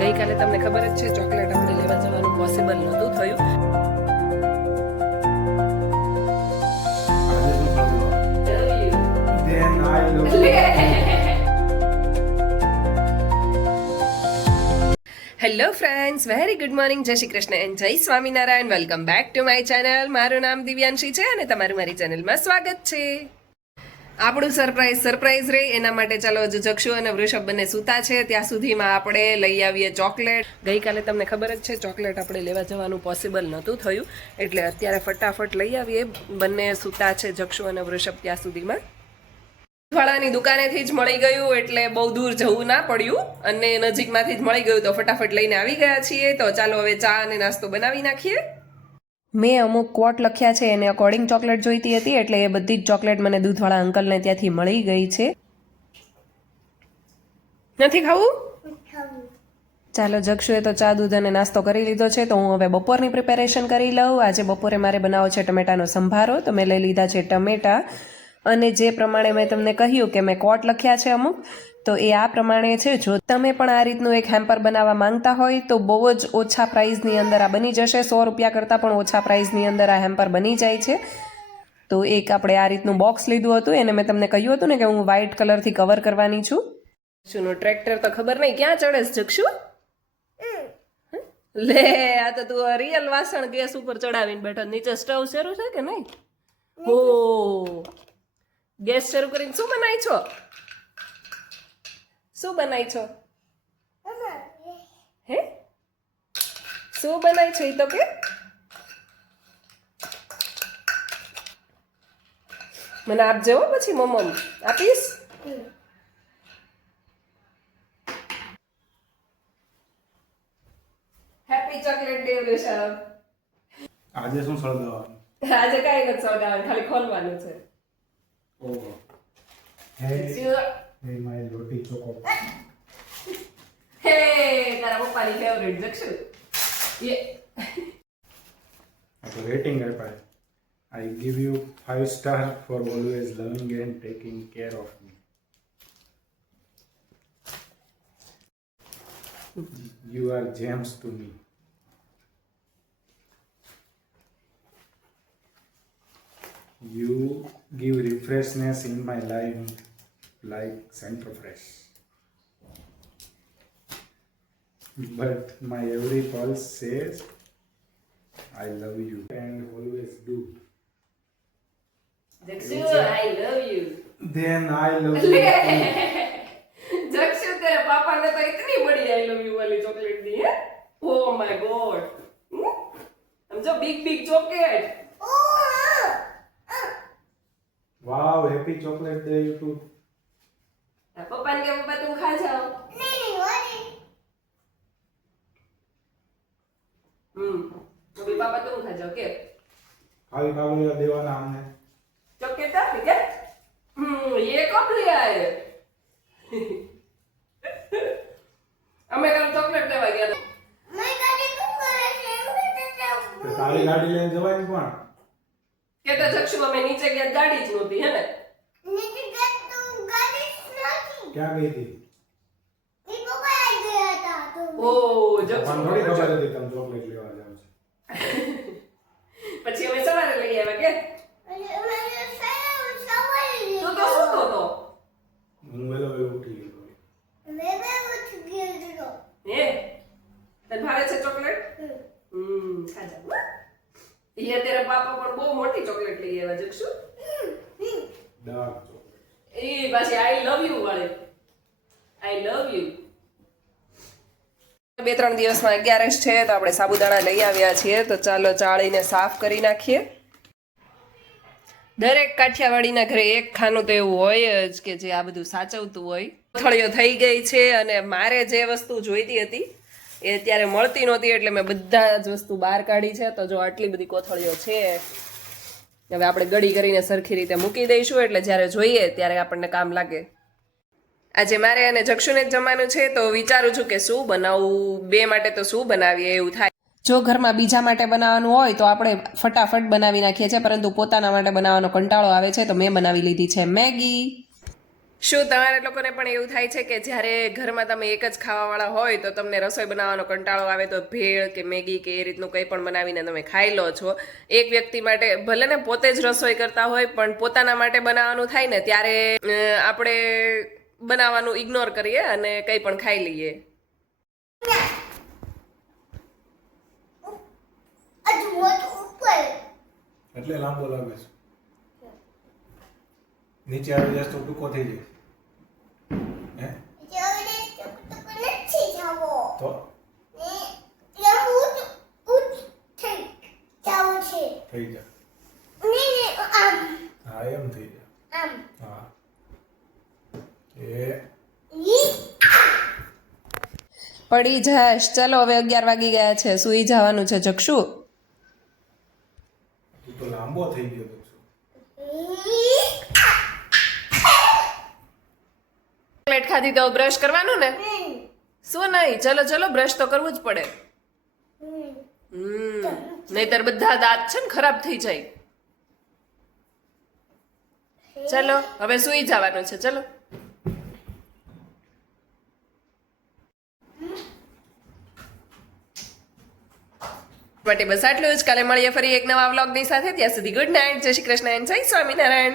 ગઈકાલે તમને ખબર જ છે ચોકલેટ આપણે લેવા જવાનું પોસિબલ નહોતું થયું. Hello friends, very good morning, જય શ્રી કૃષ્ણ એન્ડ જય Swaminarayan. Welcome back to my channel. મારું નામ દિવ્યાંશી છે અને તમારું મારી ચેનલમાં સ્વાગત છે. આપણું સરપ્રાઈઝ રહે એના માટે ચાલો હજુ જક્ષુ અને વૃષભ બંને સૂતા છે ત્યાં સુધીમાં આપણે લઈ આવીએ ચોકલેટ. ગઈકાલે તમને ખબર જ છે ચોકલેટ આપણે લેવા જવાનું પોસિબલ નહોતું થયું, એટલે અત્યારે ફટાફટ લઈ આવીએ. બંને સૂતા છે જક્ષુ અને વૃષભ ત્યાં સુધીમાં. વાળાની દુકાનેથી જ મળી ગયું એટલે બહુ દૂર જવું ના પડ્યું અને નજીકમાંથી જ મળી ગયું તો ફટાફટ લઈને આવી ગયા છીએ. તો ચાલો હવે ચા અને નાસ્તો બનાવી નાખીએ. મેં અમુક ક્વોટ લખ્યા છે એને અકોર્ડિંગ ચોકલેટ જોઈતી હતી એટલે એ બધી જ ચોકલેટ મને દૂધવાળા અંકલને ત્યાંથી મળી ગઈ છે. નથી ખાવું? ચાલો, જક્ષુએ તો ચા દૂધ અને નાસ્તો કરી લીધો છે તો હું હવે બપોરની પ્રિપેરેશન કરી લઉં. આજે બપોરે મારે બનાવવો છે ટમેટાનો સંભારો. તો મેં લઈ લીધા છે ટમેટા અને જે પ્રમાણે મેં તમને કહ્યું કે મેં કોટ લખ્યા છે અમુક, તો એ આ પ્રમાણે છે. જો તમે પણ આ રીતનું એક હેમ્પર બનાવવા માંગતા હોય તો બહુ જ ઓછા પ્રાઇઝની અંદર આ બની જશે. 100 રૂપિયા કરતાં પણ ઓછા પ્રાઇઝની અંદર આ હેમ્પર બની જાય છે. તો એક આપણે આ રીતનું બોક્સ લીધું હતું, એને મેં તમને કહ્યું હતું ને કે હું વ્હાઇટ કલરથી કવર કરવાની છું. જક્ષુનું ટ્રેક્ટર તો ખબર નહીં ક્યાં ચડે છે જક્ષુ. લે, આ તો તું રિયલ વાસણ ગેસ ઉપર ચડાવીને બેઠો. નીચે સ્ટવ શરૂ છે કે નહીં? હો, ગેસ શરૂ કરીને શું બનાવી છો? શું બનાવી છો? હે, શું બનાવી છો? એ તો કે મને આપજે હો, પછી મમ્મી આપીશ. હેપી ચોકલેટ ડે વૃષભ. આજે શું સળગાવવાનું? આજે કાંઈ નથી સળગાવવાનું, ખાલી ખોલવાનું છે. ઓહો, હે માય લોટી ચોકો. હે તારા પપ્પાની ફેવરિટ જક્ષુ. યે આ તો રેટિંગ આપ્યા. I give you 5 star for always loving and taking care of me. You are gems to me. You give refreshness in my life like Center Fresh. But my every pulse says I love you and always do. જક્ષુ, I love you. Then I love you. જક્ષુ, તેરા પાપાને તો ઇતની બડી I love you વાલી chocolate દી હે. Oh my god. સમજો, big chocolate. Wow, happy chocolate day you too. પપ્પાને કે પપ્પા તું ખા જાઓ. अभी पापा तुम खा जाओ के खाली कागलिया देवाना हमने. चॉकलेट था ठीक है. ये कब ले आए? हमें कल चॉकलेट लेवा गया था. मैं गाड़ी को करे से तो तारी गाड़ी लेने जवाय ने पण कहता जक्षु में नीचे गया गाड़ी ज नहोती है ने. नीचे गया तो गाड़ी नहीं. क्या गई थी? ये पापा आ गया था तो. ओ પણ जक्षु થોડી ખબર હતી તમે ચોકલેટ લેવા જાવ છો. પછી અમે સવારે લઈ આવ્યા કે मैंने सवारी તું તો સૂતો તો. હું વેલો વેલો ઉઠી ગયો. मैं उठ गया था. હે તને ભાવે છે ચોકલેટ? ખા જા. ये तेरे पापा પણ બહુ મોટી ચોકલેટ લઈ આવ્યા જક્ષુ. Dark chocolate. એ પાછી આઈ લવ યુ વાળી. આઈ લવ યુ. 2-3 દિવસમાં 11 છે તો આપણે સાબુદાણા લઈ આવ્યા છીએ. તો ચાલો ચાળીને સાફ કરી નાખીએ. દરેક કાઠિયાવાડીના ઘરે એક ખાનું તો એવું હોય જ કે જે આ બધું સાચવતું હોય. કોથળીઓ થઈ ગઈ છે અને મારે જે વસ્તુ જોઈતી હતી એ અત્યારે મળતી નહોતી એટલે મેં બધા જ વસ્તુ બહાર કાઢી છે. તો જો આટલી બધી કોથળીઓ છે, હવે આપણે ગળી કરીને સરખી રીતે મૂકી દઈશું એટલે જ્યારે જોઈએ ત્યારે આપણને કામ લાગે. આજે મારે અને જક્ષુને જ જમવાનું છે તો વિચારું છું કે શું બનાવું. બે માટે તો શું બનાવીએ એવું થાય. જો ઘરમાં બીજા માટે બનાવવાનું હોય તો આપણે ફટાફટ બનાવી નાખીએ છીએ, પરંતુ પોતાના માટે બનાવવાનો કંટાળો આવે છે તો મેં બનાવી લીધી છે મેગી. શું તમારે લોકોને પણ એવું થાય છે કે જ્યારે ઘરમાં તમે એક જ ખાવાવાળા હોય તો તમને રસોઈ બનાવવાનો કંટાળો આવે તો ભેળ કે મેગી કે એ રીતનું કંઈ પણ બનાવીને તમે ખાઈ લો છો? એક વ્યક્તિ માટે ભલે ને પોતે જ રસોઈ કરતા હોય પણ પોતાના માટે બનાવવાનું થાય ને ત્યારે આપણે બનાવવાનું ઇગ્નોર કરીએ અને કંઈ પણ ખાઈ લઈએ. હજુ મોટ ઉપર એટલે લાંબો લાગે છે. નીચે આવી જશે તો ટૂંકો થઈ જાય. હે જલ્દી તો નથી જાવો તો ને ઉઠ થઈ જાવ છે થઈ જાય. ને આમ હા એમ થઈ જાય. આમ હા ઈ પડી જાશ. ચલો હવે 11 વાગી ગયા છે, સૂઈ જવાનું છે જક્ષુ. તું તો લાંબો થઈ ગયો તો. ચોકલેટ ખાધી તો બ્રશ કરવાનું ને? શું નહીં? ચલો ચલો બ્રશ તો કરવું જ પડે. નહીતર બધા દાંત છે ને ખરાબ થઈ જાય. ચલો હવે સૂઈ જવાનું છે. ચલો માટે બસ આટલું જ. કાલે મળીએ ફરી એક નવા વ્લોગની સાથે. ત્યાં સુધી ગુડ નાઇટ. જય શ્રી કૃષ્ણ એન્ડ જય સ્વામિનારાયણ.